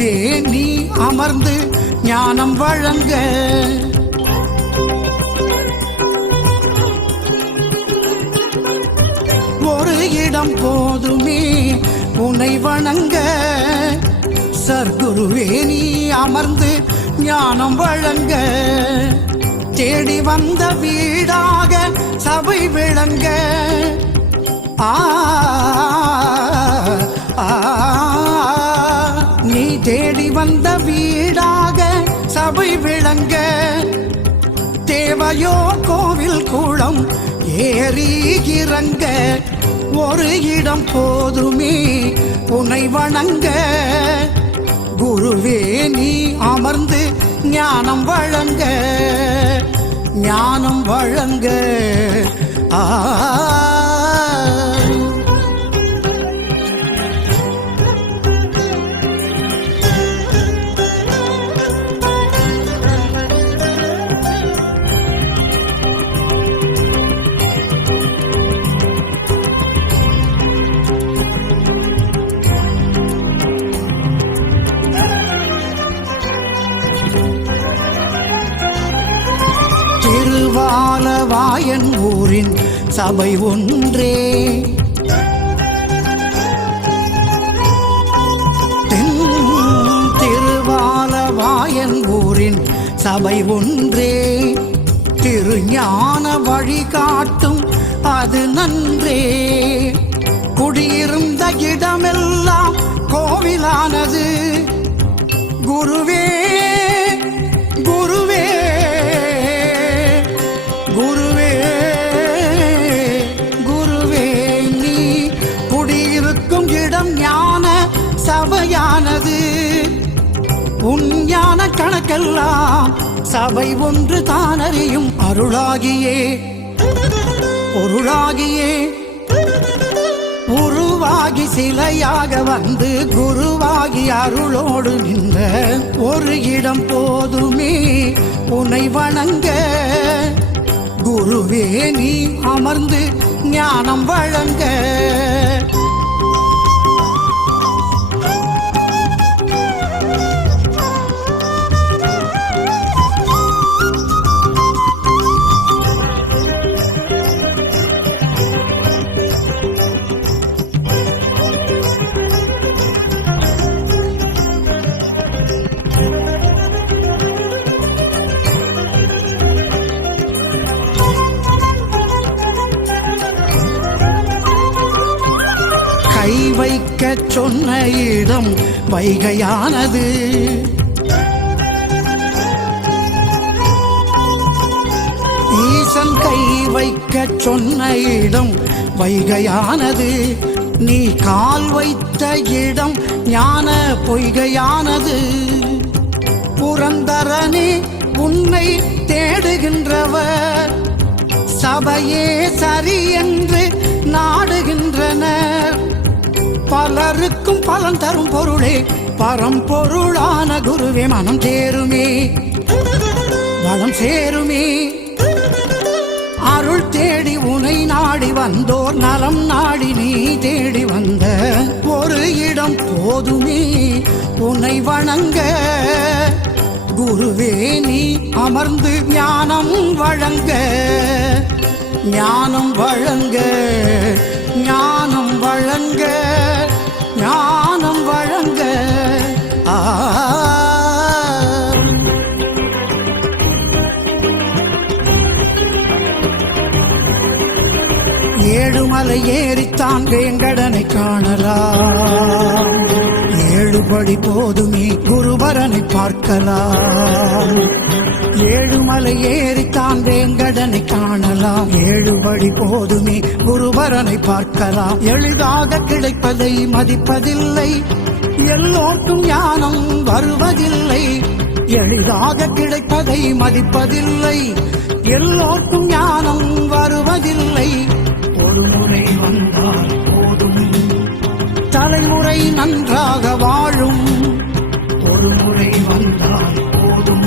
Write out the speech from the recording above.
குருவே நீ அமர்ந்து ஞானம் வழங்க ஒரு இடம் போதுமே உன்னை வணங்க சர்க்குருவே நீ அமர்ந்து ஞானம் வழங்க தேடி வந்த வீடாக சபை விளங்க நீ தேடி வந்த வீடாக சபை விளங்க தேவையோ கோவில் கூடம் ஏறி இறங்க ஒரு இடம் போதுமே உன்னை வணங்க குருவே நீ அமர்ந்து ஞானம் வழங்க ஞானம் வழங்க திருவாலவாயன் ஊரின் சபை ஒன்றே திருவாலவாயன் ஊரின் சபை ஒன்றே திருஞான வழிகாட்டும் அது நன்றே குடியிருந்த இடமெல்லாம் கோவிலானது குருவே குருவே குருவே குருவே நீ குடியிருக்கும் இடம் ஞான சபையானது உன் ஞான கணக்கெல்லாம் சபை ஒன்று தானறியும் அருளாகியே பொருளாகியே உருவாகி சிலையாக வந்து குருவாகி அருளோடு நின்ற ஒரு இடம் போதுமே உன்னை வணங்க குருவே நீ அமர்ந்து ஞானம் வழங்க கை வைக்க சொன்ன இடம் வைகையானது ஈசன் கை வைக்க சொன்ன இடம் வைகையானது நீ கால் வைத்த இடம் ஞான பொய்கையானது புரந்தரனே உன்னை தேடுகின்றவர் சபையே சரி என்று நாடுகின்றனர் பலருக்கும் பலன் தரும் பொருளே பரம்பொருளான குருவே மனம் சேருமே வளம் சேருமே அருள் தேடி உனை நாடி வந்தோர் நலம் நாடி நீ தேடி வந்த ஒரு இடம் போதுமே உன்னை வணங்க குருவே நீ அமர்ந்து ஞானம் வழங்க ஞானம் வழங்க ஞானம் வழங்க ஞானம் வழங்க ஏழுமலை ஏறித்தான் வேங்கடனை காணலாம் ஏழுபடி போதுமே குருபரனை பார்க்கலாம் ஏழுமலை ஏறித்தான் வேங்கடனை காணலாம் ஏழுபடி போதுமே குருபரனை பார்க்கலாம் எளிதாக கிடைப்பதை மதிப்பதில்லை எல்லோருக்கும் ஞானம் வருவதில்லை எளிதாக கிடைப்பதை மதிப்பதில்லை எல்லோருக்கும் ஞானம் வருவதில்லை ஒரு முறை வந்தால் போதும் தலைமுறை நன்றாக வாழும் ஒரு முறை வந்தால் போதும்